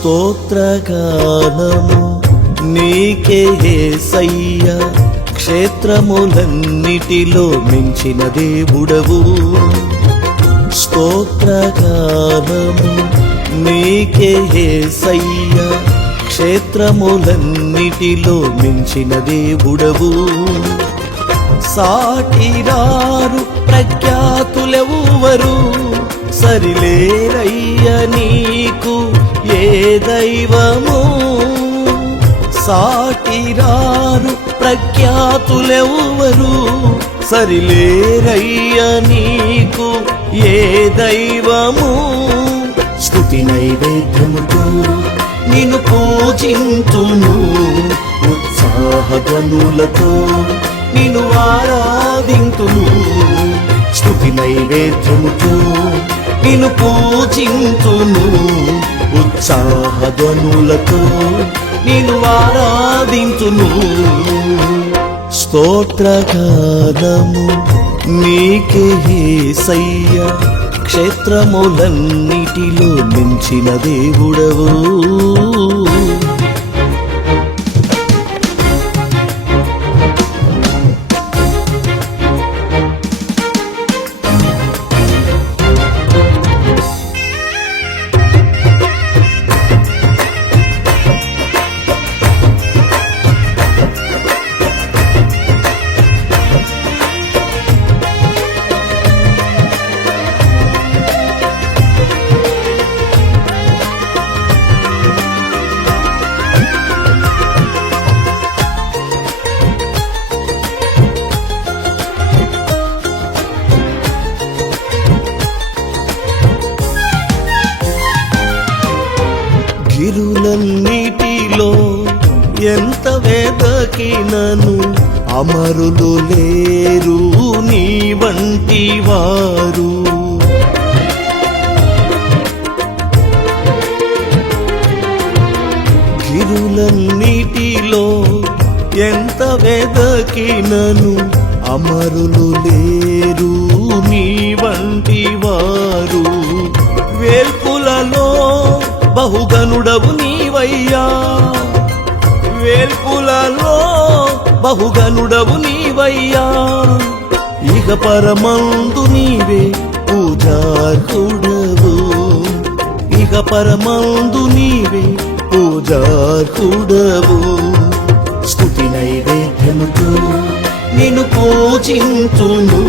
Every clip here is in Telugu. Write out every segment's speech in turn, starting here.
స్తోత్రగానము నీకే యేసయ్యా, క్షేత్రములన్నిటిలో మించిన దేవుడవు. స్తోత్రగానము నీకే యేసయ్యా, క్షేత్రములన్నిటిలో మించిన దేవుడవు. సాటిరారు ప్రఖ్యాతులెవ్వరు, సరిలేరయ్య నీకు ఏ దైవము. సాటిరారు ప్రఖ్యాతులెవ్వరు, సరిలేరయ్య నీకు ఏ దైవము. స్తుతి నైవేద్యముతో నిన్ను పూజింతును, ఉత్సాహధ్వనులతో నిన్ను ఆరాధింతును. స్తుతి నైవేద్యముతో నిన్ను పూజింతును, ఉత్సాహధ్వనులతో నిన్ను ఆరాధింతును. స్తోత్రగానము నీకే యేసయ్యా, క్షేత్రములన్నిటిలో మించిన దేవుడవు. గిరులన్నిటిలో ఎంత వెదకినను అమరులు లేరు నీ వంటి వారు. గిరులన్నిటిలో ఎంత వెదకినను అమరులు లేరు నీ వంటి వారు. వేల్పులలో బహుగనుడవు నీవయ్యా, వేల్పులలో బహుగనుడవు నీవయ్యా. ఇక పరమందు నీవే పూజార్హుడవు, ఇక పరమందు నీవే పూజార్హుడవు. స్తుతి నైవేద్యముతో నిన్ను పూజింతును,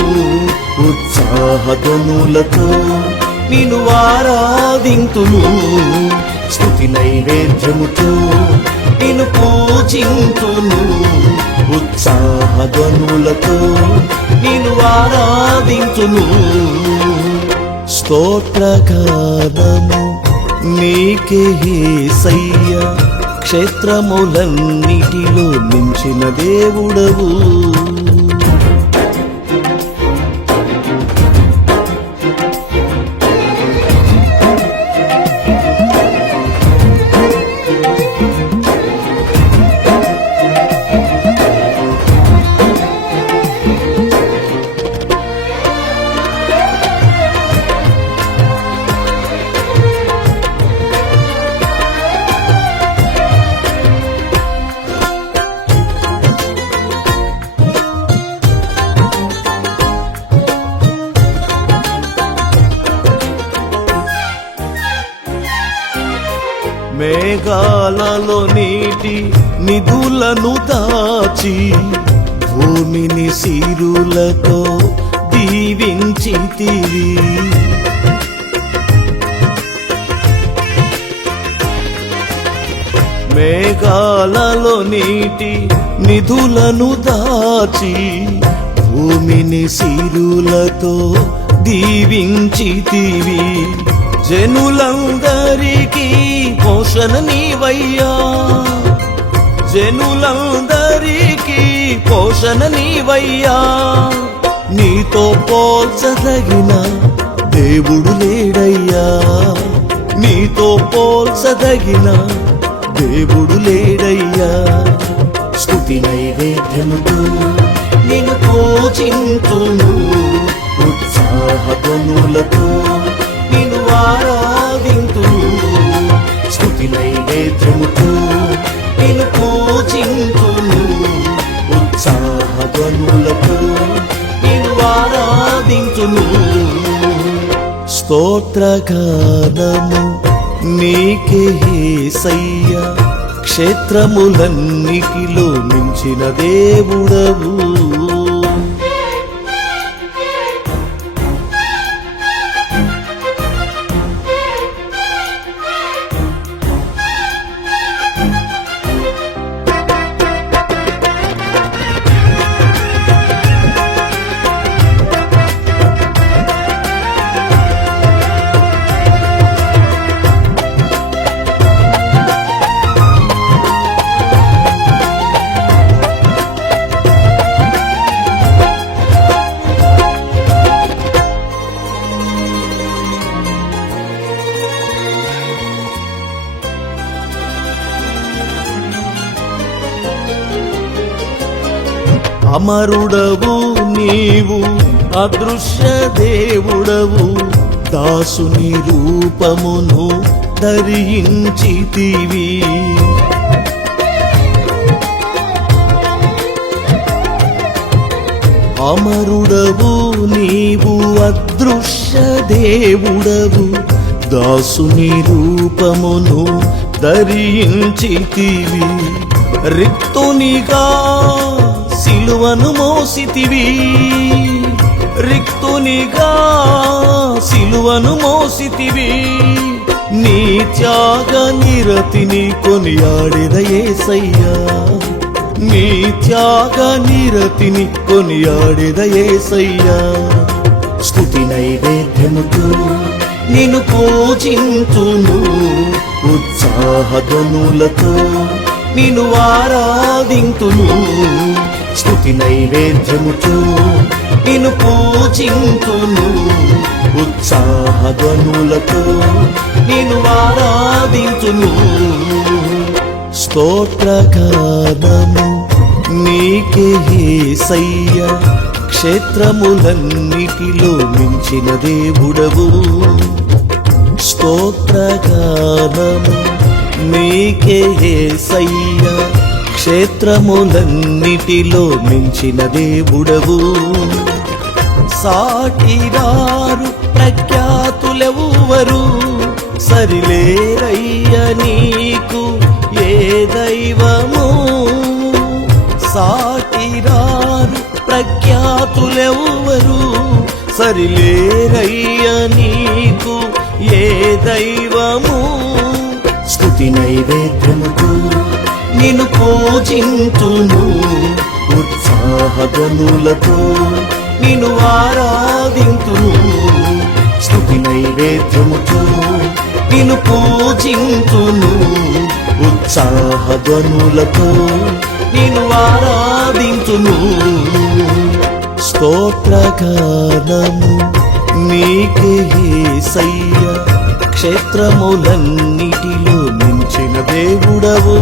ఉత్సాహధ్వనులతో నిన్ను ఆరాధింతును. స్తుతి నైవేద్యముతో నిన్ను పూజింతును, ఉత్సాహధ్వనులతో నిన్ను ఆరాధింతును. స్తోత్రగానము నీకే యేసయ్యా, క్షేత్రములన్నిటిలో మించిన దేవుడవు. మేఘాలలో నీటి నిధులను దాచి భూమిని సిరులతో దీవించితివి. మేఘాలలో నీటి నిధులను దాచి భూమిని సిరులతో దీవించితివి. జనులందరికీ పోషణ నీవయ్యా, జనులందరికీ పోషణ నీవయ్యా. నీతో పోల్చదగిన దేవుడు లేడయ్యా, నీతో పోల్చదగిన దేవుడు లేడయ్యా. స్తుతి నైవేద్యముతో నిన్ను పూజింతును, ఉత్సాహధ్వనులతో నిన్ను ఆరాధింతును. స్తుతి నైవేద్యముతో నిన్ను పూజింతును, ఉత్సాహధ్వనులతో నిన్ను ఆరాధింతును. స్తోత్రగానము నీకే యేసయ్యా, క్షేత్రములన్నిటిలో మించిన దేవుడవు. అమరుడవు నీవు, అదృశ్య దేవుడవు, దాసుని రూపమును ధరించితివి. అమరుడవు నీవు, అదృశ్య దేవుడవు, దాసుని రూపమును ధరించితివి. రిక్తునిగా సిలువను మోసితివి, రిక్తునిగా సిలువను మోసితివి. నీ త్యాగ నిరతిని కొనియాడెద యేసయ్యా, నీ త్యాగ నిరతిని కొనియాడెద యేసయ్యా. స్తుతి నైవేద్యముతో నిన్ను పూజింతును, ఉత్సాహధ్వనులతో నిన్ను ఆరాధింతును. స్తుతి నైవేద్యముతో నిన్ను పూజింతును, ఉత్సాహధ్వనులతో నిన్ను ఆరాధింతును. స్తోత్రగానము నీకే యేసయ్యా, క్షేత్రములన్నిటిలో మించిన దేవుడవు. స్తోత్రగానము నీకే యేసయ్యా, క్షేత్రములన్నిటిలో మించిన దేవుడవు. సాటిరారు ప్రఖ్యాతులెవ్వరు, సరిలేరయ్య నీకు ఏ దైవము. సాటిరారు ప్రఖ్యాతులెవ్వరు, సరిలేరయ్య నీకు ఏ దైవము. స్తుతి నైవేద్యముతో నిన్ను పూజింతును, ఉత్సాహధ్వనులతో నిన్ను ఆరాధింతును. స్తుతి నైవేద్యముతో నిన్ను పూజింతును, ఉత్సాహధ్వనులతో నిన్ను ఆరాధింతును. స్తోత్రగానము నీకే యేసయ్యా, క్షేత్రములన్నిటిలో మించిన దేవుడవు.